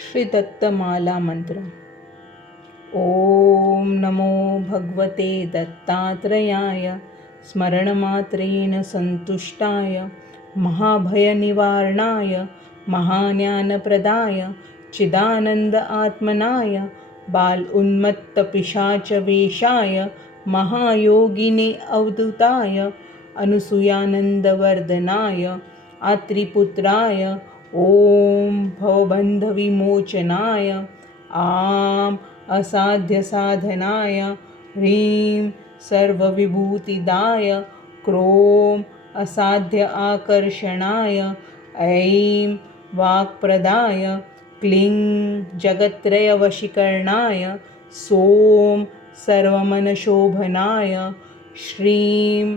श्री दत्तमाला मंत्र। ओम नमो भगवते दत्तात्रेयाय स्मरणमात्रेण संतुष्टाय महाभयनिवारणाय महाज्ञानप्रदाय चिदानंद आत्मनाय बाल उन्मत्त पिशाचवेशाय महायोगिने अवधूताय अनुसूयानंदवर्धनाय आत्रिपुत्राय ओम भवबंधविमोचनाय आम असाध्यसाधनाय ह्रीं सर्वविभूतिदाय क्रोम असाध्य आकर्षणाय ऐं वाक्प्रदाय क्लीं जगत्त्रयवशीकरणाय सोम सर्वमनशोभनाय श्रीं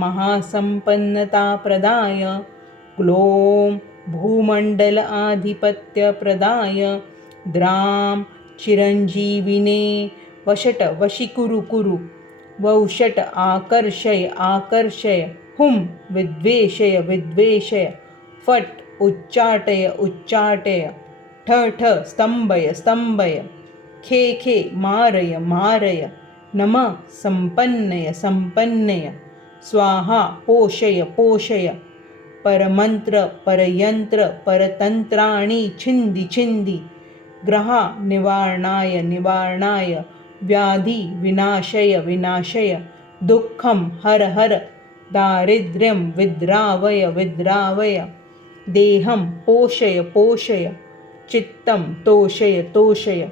महासंपन्नताप्रदाय क्लों भूमंडल आधिपत्यप्रदाय द्रां चिरंजीविने वषट वशीकुरु कुरु वौषट आकर्षय आकर्षय हुं विद्वेषय विद्वेषय फट उच्चाटय उच्चाटय ठ ठ स्तंभय स्तंभय खे खे मारय मारय नमः संपन्नय संपन्नय स्वाहा पोषय पोषय परमंत्र परयंत्र परतंत्राणि छिंदी छिंदी ग्रहा निवारणाय निवारणाय व्याधि विनाशय विनाशय दुःखं हर हर दारिद्र्यं विद्रावय विद्रावय देहं पोषय पोषय चित्तं तोषय तोषय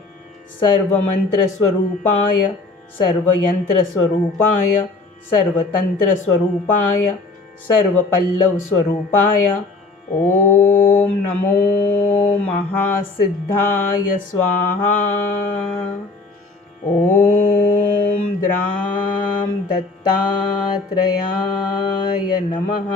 सर्वमंत्रस्वरूपाय सर्वयंत्रस्वरूपाय सर्वतंत्रस्वरूपाय सर्वपल्लवस्वरूपाय ओम नमो महासिद्धाय स्वाहा ओम द्रां दत्तात्रेयाय नमः।